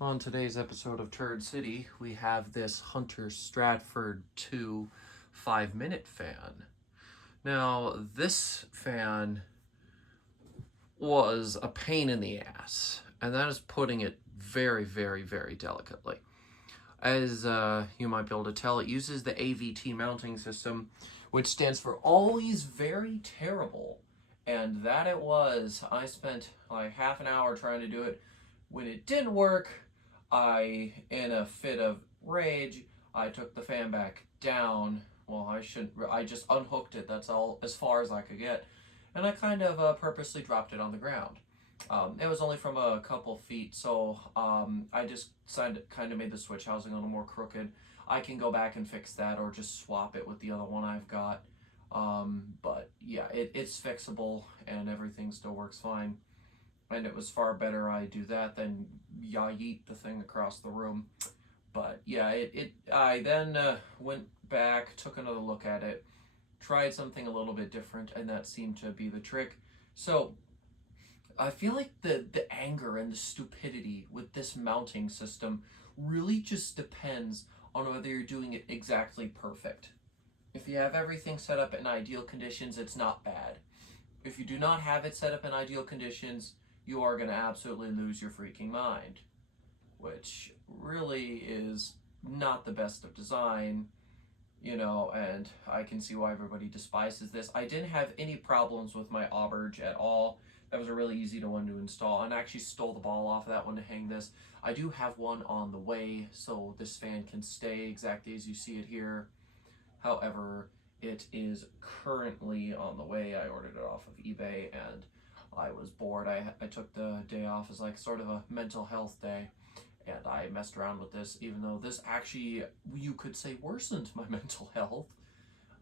On today's episode of Turd City, we have this Hunter Stratford 2 5-minute fan. Now, this fan was a pain in the ass, and that is putting it very, very, very delicately. As you might be able to tell, it uses the AVT mounting system, which stands for Always Very Terrible. And that it was. I spent like half an hour trying to do it. When it didn't work, in a fit of rage, I took the fan back down. Well, I just unhooked it. That's all as far as I could get. And I kind of purposely dropped it on the ground. It was only from a couple feet, so I just kind of made the switch housing a little more crooked. I can go back and fix that or just swap it with the other one I've got. But yeah, it's fixable and everything still works fine. And it was far better I do that than yeet the thing across the room. But yeah, I then went back, took another look at it, tried something a little bit different, and that seemed to be the trick. So I feel like the anger and the stupidity with this mounting system really just depends on whether you're doing it exactly perfect. If you have everything set up in ideal conditions, it's not bad. If you do not have it set up in ideal conditions, you are going to absolutely lose your freaking mind, which really is not the best of design, and I can see why everybody despises this. I didn't have any problems with my auberge at all. That was a really easy one to install, and I actually stole the ball off of that one to hang this. I do have one on the way, so this fan can stay exactly as you see it here. However, it is currently on the way. I ordered it off of eBay, and I was bored. I took the day off as like sort of a mental health day, and I messed around with this, even though this actually, you could say, worsened my mental health.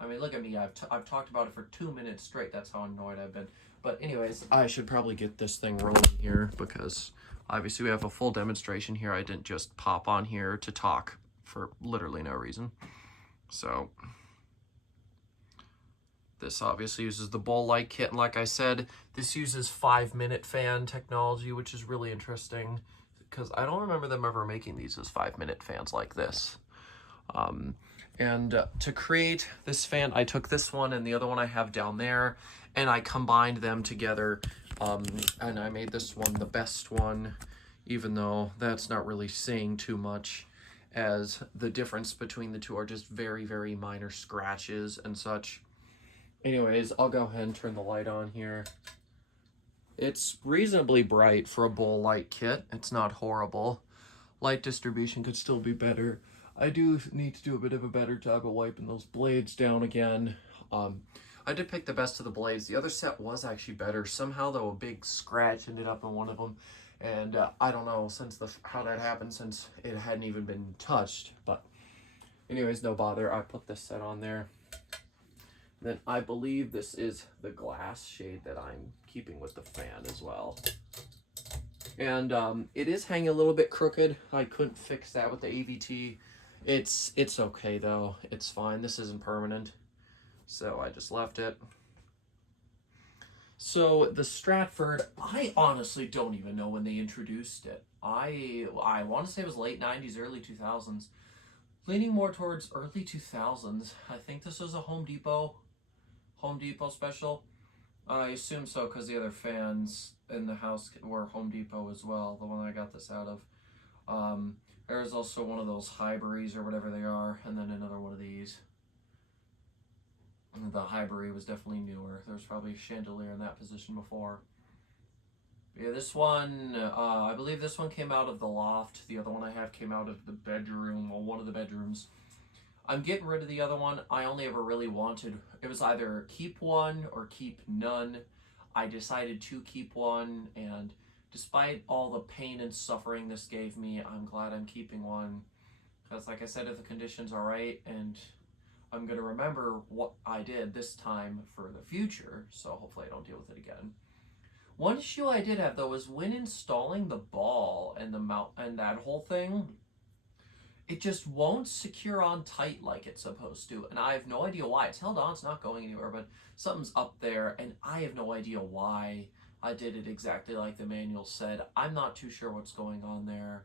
I mean, look at me. I've talked about it for 2 minutes straight. That's how annoyed I've been. But anyways, I should probably get this thing rolling here because obviously we have a full demonstration here. I didn't just pop on here to talk for literally no reason. So this obviously uses the bowl light kit, and like I said, this uses 5-minute fan technology, which is really interesting because I don't remember them ever making these as 5-minute fans like this. To create this fan, I took this one and the other one I have down there, and I combined them together, and I made this one the best one, even though that's not really saying too much, as the difference between the two are just very, very minor scratches and such. Anyways, I'll go ahead and turn the light on here. It's reasonably bright for a bowl light kit. It's not horrible. Light distribution could still be better. I do need to do a bit of a better job of wiping those blades down again. I did pick the best of the blades. The other set was actually better. Somehow, though, a big scratch ended up on one of them. And I don't know how that happened since it hadn't even been touched. But anyways, no bother. I put this set on there. Then I believe this is the glass shade that I'm keeping with the fan as well. And it is hanging a little bit crooked. I couldn't fix that with the AVT. It's okay though. It's fine. This isn't permanent. So I just left it. So the Stratford, I honestly don't even know when they introduced it. I want to say it was late 90s, early 2000s. Leaning more towards early 2000s. I think this was a Home Depot special. I assume so because the other fans in the house were Home Depot as well, the one I got this out of. There's also one of those Hybrids or whatever they are, and then another one of these. The Hybrid was definitely newer. There was probably a chandelier in that position before. Yeah, this one, I believe this one came out of the loft. The other one I have came out of the bedroom, or one of the bedrooms. I'm getting rid of the other one. I only ever really wanted, it was either keep one or keep none. I decided to keep one, and despite all the pain and suffering this gave me, I'm glad I'm keeping one. Because like I said, if the conditions are right, and I'm going to remember what I did this time for the future, so hopefully I don't deal with it again. One issue I did have, though, was when installing the ball and the mount and that whole thing, it just won't secure on tight like it's supposed to, and I have no idea why. It's held on, it's not going anywhere, but something's up there, and I have no idea why I did it exactly like the manual said. I'm not too sure what's going on there.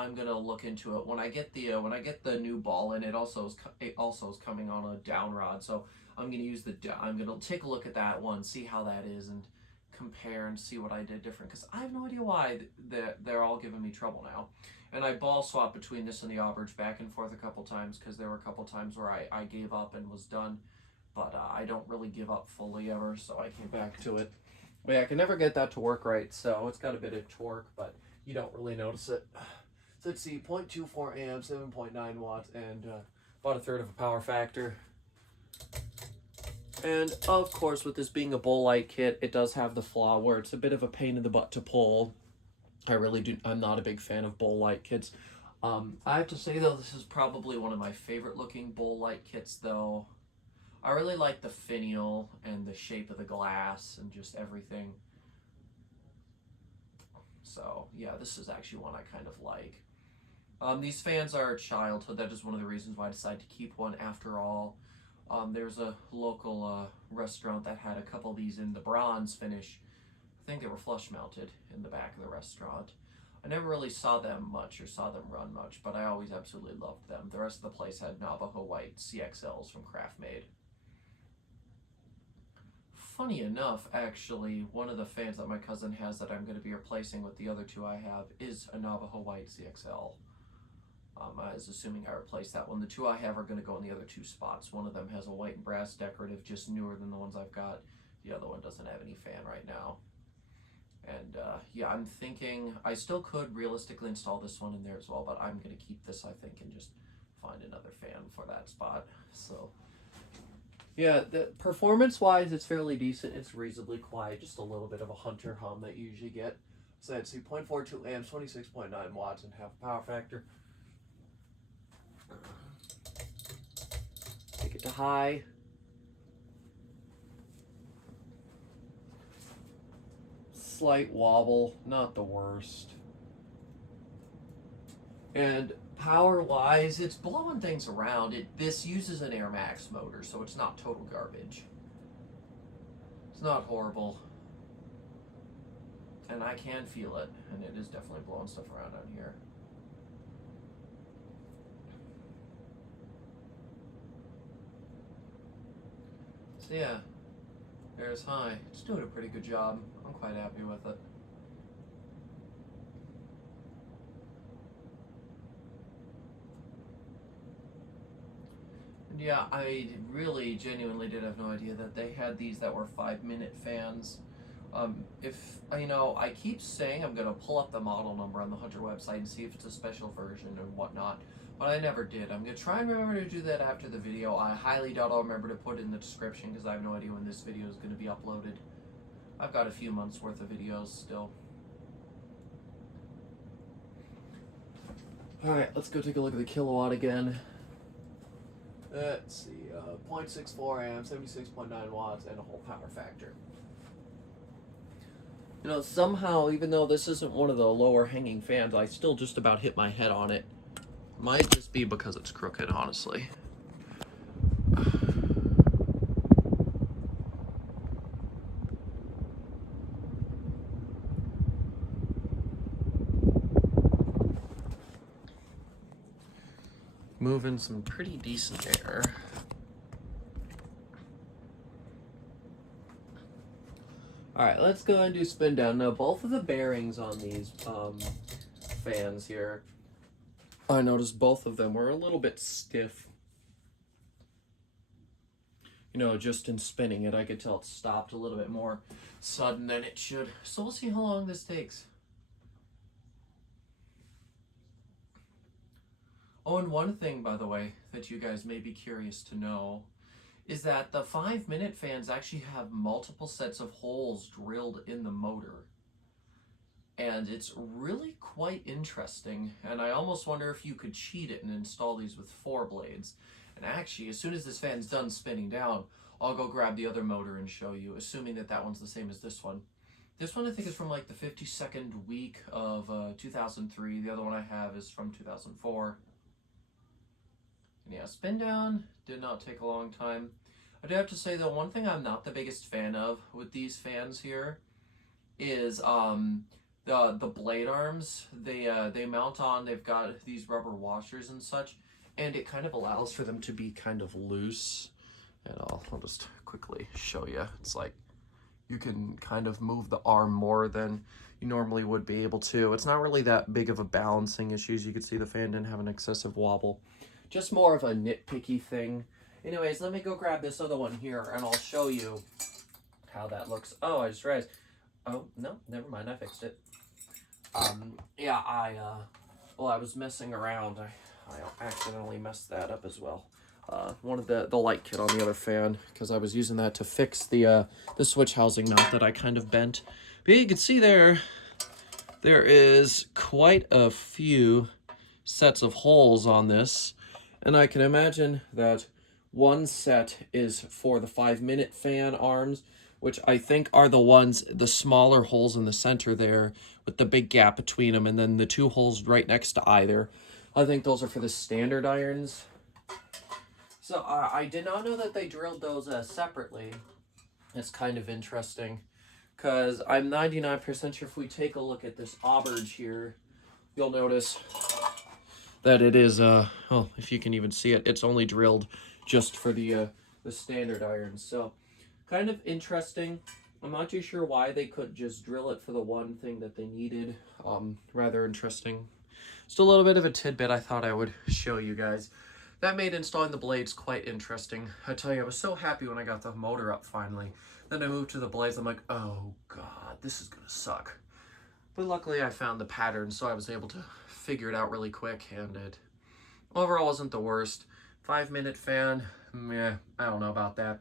I'm gonna look into it when I get the new ball in. It also is coming on a down rod, so I'm gonna take a look at that one, see how that is, and compare and see what I did different, because I have no idea why they're all giving me trouble now. And I ball swapped between this and the Auberge back and forth a couple times, because there were a couple times where I gave up and was done, but I don't really give up fully ever, so I came back to it. But yeah, I can never get that to work right, so it's got a bit of torque, but you don't really notice it. So let's see, 0.24 amps, 7.9 watts, and about a third of a power factor. And of course, with this being a bowl light kit, it does have the flaw where it's a bit of a pain in the butt to pull. I'm not a big fan of bowl light kits. I have to say though, this is probably one of my favorite looking bowl light kits though. I really like the finial and the shape of the glass and just everything. So yeah, this is actually one I kind of like. These fans are childhood. That is one of the reasons why I decided to keep one after all. There's a local restaurant that had a couple of these in the bronze finish. I think they were flush mounted in the back of the restaurant. I never really saw them much or saw them run much, but I always absolutely loved them. The rest of the place had Navajo White CXLs from Craft Made. Funny enough, actually, one of the fans that my cousin has that I'm going to be replacing with the other two I have is a Navajo White CXL. I was assuming I replaced that one. The two I have are going to go in the other two spots. One of them has a white and brass decorative, just newer than the ones I've got. The other one doesn't have any fan right now. And yeah, I'm thinking I still could realistically install this one in there as well, but I'm going to keep this, I think, and just find another fan for that spot. So yeah, the performance-wise, it's fairly decent. It's reasonably quiet, just a little bit of a hunter hum that you usually get. So let's see, 0.42 amps, 26.9 watts, and half power factor. Take it to high. Slight wobble, not the worst. And power-wise, it's blowing things around. This uses an Air Max motor, so it's not total garbage. It's not horrible. And I can feel it, and it is definitely blowing stuff around on here. So yeah, there's high. It's doing a pretty good job. I'm quite happy with it. And yeah, I really genuinely did have no idea that they had these that were 5-minute fans. If I keep saying I'm gonna pull up the model number on the Hunter website and see if it's a special version and whatnot, but I never did. I'm gonna try and remember to do that after the video. I highly doubt I'll remember to put it in the description because I have no idea when this video is gonna be uploaded. I've got a few months worth of videos still. Alright, let's go take a look at the kilowatt again. Let's see, 0.64 amps, 76.9 watts, and a whole power factor. Somehow, even though this isn't one of the lower hanging fans, I still just about hit my head on it. Might just be because it's crooked, honestly. Moving some pretty decent air. Alright, let's go and do spin down. Now, both of the bearings on these fans here, I noticed both of them were a little bit stiff. Just in spinning it, I could tell it stopped a little bit more sudden than it should. So we'll see how long this takes. Oh, and one thing, by the way, that you guys may be curious to know is that the 5-minute fans actually have multiple sets of holes drilled in the motor. And it's really quite interesting, and I almost wonder if you could cheat it and install these with 4 blades. And actually, as soon as this fan's done spinning down, I'll go grab the other motor and show you, assuming that that one's the same as this one. This one I think is from like the 52nd week of 2003. The other one I have is from 2004. And yeah, spin down did not take a long time. I do have to say though, one thing I'm not the biggest fan of with these fans here is the blade arms, they mount on, they've got these rubber washers and such, and it kind of allows for them to be kind of loose. And I'll just quickly show you. It's like you can kind of move the arm more than you normally would be able to. It's not really that big of a balancing issue. As you can see, the fan didn't have an excessive wobble. Just more of a nitpicky thing. Anyways, let me go grab this other one here, and I'll show you how that looks. Oh, I just realized. Oh, no, never mind. I fixed it. Yeah, well, I was messing around. I accidentally messed that up as well. One of the light kit on the other fan, because I was using that to fix the switch housing mount that I kind of bent. But yeah, you can see there is quite a few sets of holes on this, and I can imagine that one set is for the 5-minute fan arms, which I think are the smaller holes in the center there with the big gap between them, and then the 2 holes right next to either. I think those are for the standard irons. So I did not know that they drilled those separately. It's kind of interesting, because I'm 99% sure if we take a look at this auberge here, you'll notice that it is, well, if you can even see it, it's only drilled just for the standard irons. So kind of interesting. I'm not too sure why they couldn't just drill it for the one thing that they needed. Rather interesting. Just a little bit of a tidbit I thought I would show you guys. That made installing the blades quite interesting. I tell you, I was so happy when I got the motor up finally. Then I moved to the blades. I'm like, oh god, this is gonna suck. But luckily I found the pattern, so I was able to figure it out really quick, and it overall wasn't the worst. 5-minute fan, meh, I don't know about that.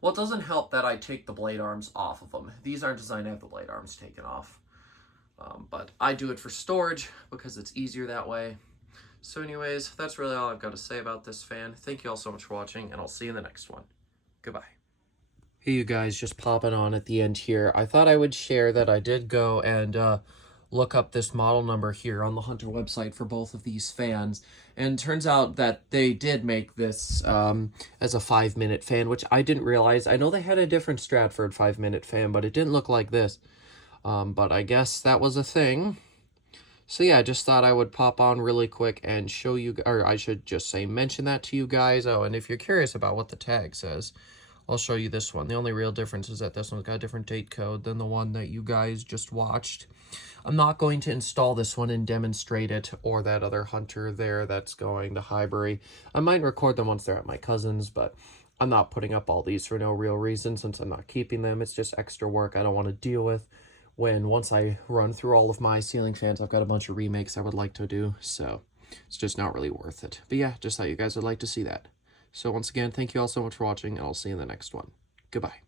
Well, it doesn't help that I take the blade arms off of them. These aren't designed to have the blade arms taken off. But I do it for storage because it's easier that way. So anyways, that's really all I've got to say about this fan. Thank you all so much for watching, and I'll see you in the next one. Goodbye. Hey you guys, just popping on at the end here. I thought I would share that I did go and look up this model number here on the Hunter website for both of these fans. And it turns out that they did make this as a 5-minute fan, which I didn't realize. I know they had a different Stratford 5-minute fan, but it didn't look like this. But I guess that was a thing. So yeah, I just thought I would pop on really quick and show you, or I should just say mention that to you guys. Oh, and if you're curious about what the tag says, I'll show you this one. The only real difference is that this one's got a different date code than the one that you guys just watched. I'm not going to install this one and demonstrate it, or that other Hunter there that's going to Highbury. I might record them once they're at my cousin's, but I'm not putting up all these for no real reason since I'm not keeping them. It's just extra work I don't want to deal with. Once I run through all of my ceiling fans, I've got a bunch of remakes I would like to do, so it's just not really worth it. But yeah, just thought you guys would like to see that. So once again, thank you all so much for watching, and I'll see you in the next one. Goodbye.